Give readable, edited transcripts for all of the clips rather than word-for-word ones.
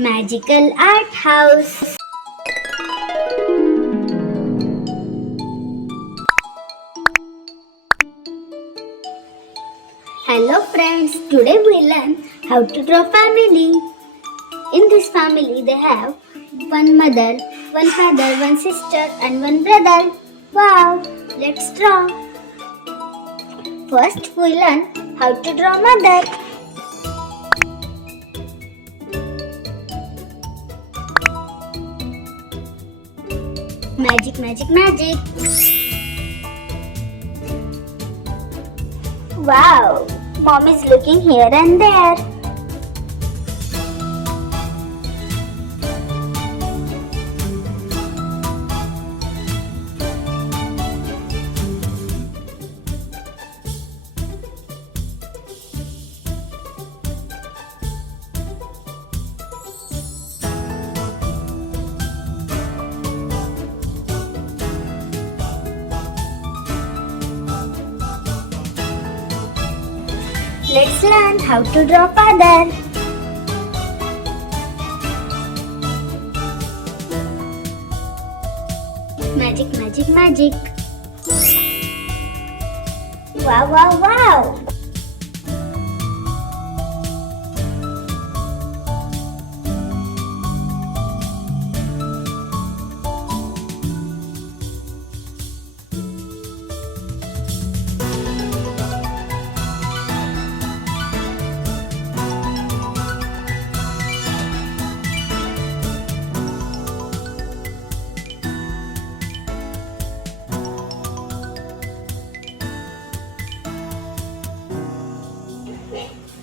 Magical Art House. Hello friends, today we learn how to draw family. In this family they have one mother, one father, one sister and one brother. Wow, let's draw. First we learn how to draw mother. Magic, magic, magic. Wow, mom is looking here and there. Let's learn how to draw father. Magic, magic, magic. Wow, wow, wow.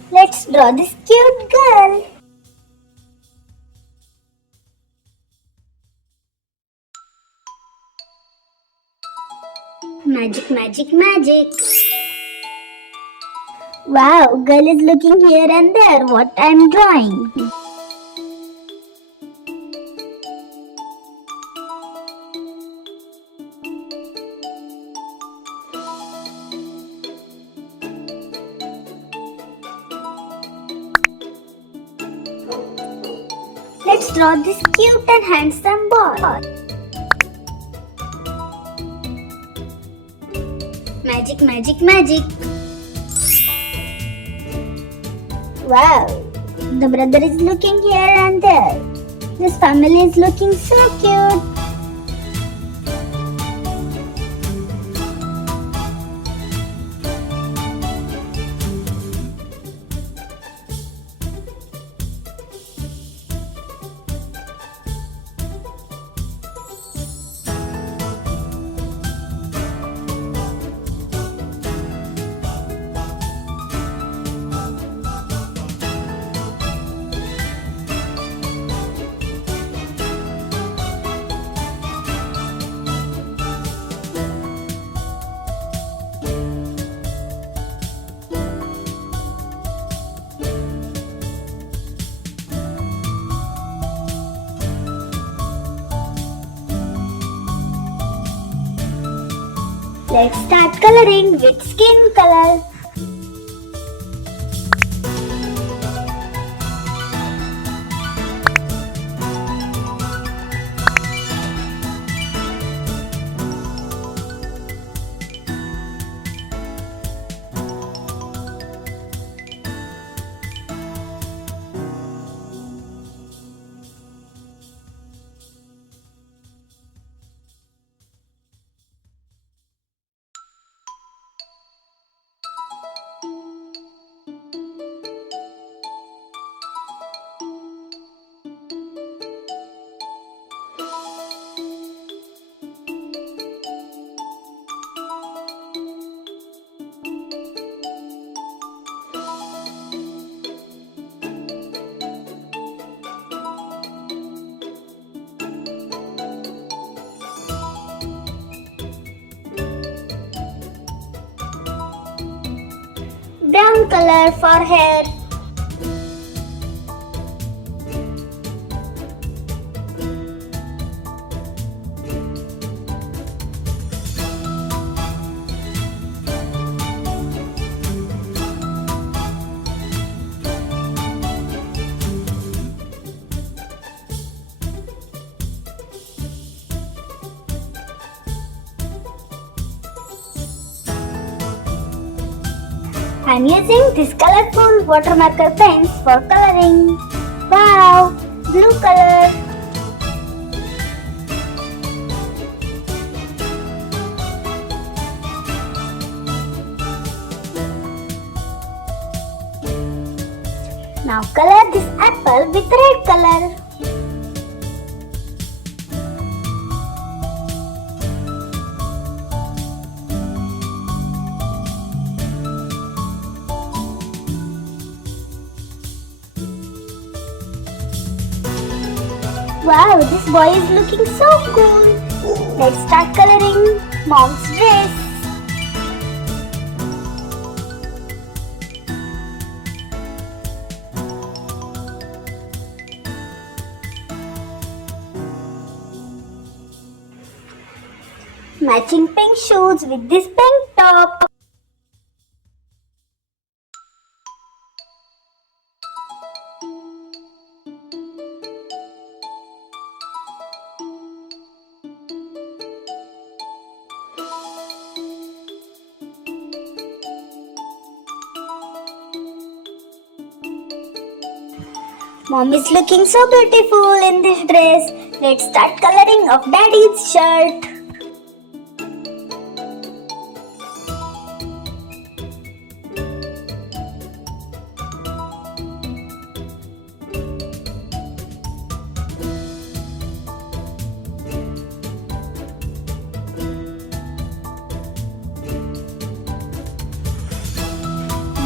Let's draw this cute girl. Magic, magic, magic. Wow, girl is looking here and there what I'm drawing. Let's draw this cute and handsome boy. Magic, magic, magic. Wow, the brother is looking here and there. This family is looking so cute. Let's start coloring with skin color. Brown color for hair. I'm using this colorful water marker pens for coloring. Wow, blue color. Now color this apple with red color. Wow, this boy is looking so cool. Let's start coloring mom's dress. Matching pink shoes with this pink top. Mom is looking so beautiful in this dress. Let's start coloring of daddy's shirt.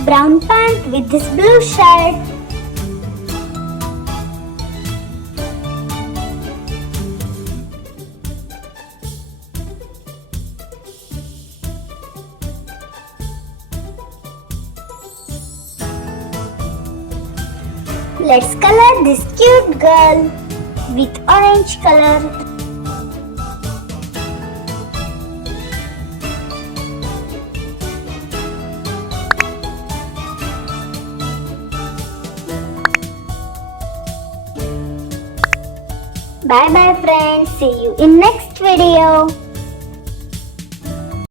Brown pant with this blue shirt. Let's color this cute girl with orange color. Bye bye friends. See you in next video.